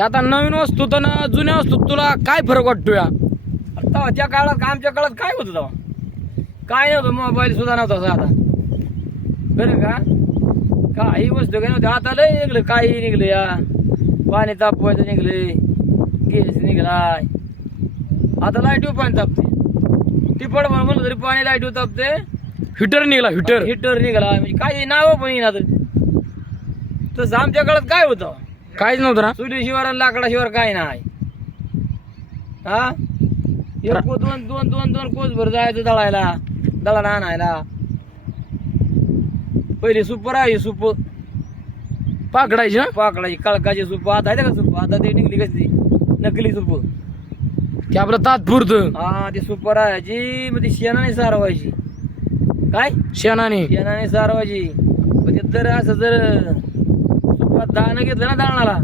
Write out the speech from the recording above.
आता नवीन वस्तू तर ना जुन्या वस्तू तुला काय फरक वाटतो या? आता त्या काळात आमच्या काळात काय होतं तेव्हा? काय नव्हतं, मोबाईल सुद्धा नव्हता साधा, बरं का? काही वस्तू काय नव्हती. आता लय निघलं, काही निघलं या. पाणी तापवायचं निघले, गॅस निघलाय. आता लाईट पाणी तापते, टिपड म्हणलं तरी पाणी लाईट तापते. हिटर निघला, हिटर निघाला, म्हणजे काही नाव पण येणार. तसं आमच्या काळात काय होतं? काहीच नव्हतं ना. चुलीशिवाय आणि लाकडाशिवाय काय नाही. हा, दोन कोस भर जायचं दळायला, दळण आणायला. पहिले सूप राहायची, सूप पाकडायची ना, पाकडायची कळकाची सूप. आता आहे का सूप? आता ते निघली कसली नकली सूप, की आपलं तात्पुरतं. हा, ती सूप राहायची, मग ती शेणाने सारवायची. काय शेणाने सारवायची. मग ते जर असं जर सुपात दाणं घेतलं ना दळणाला,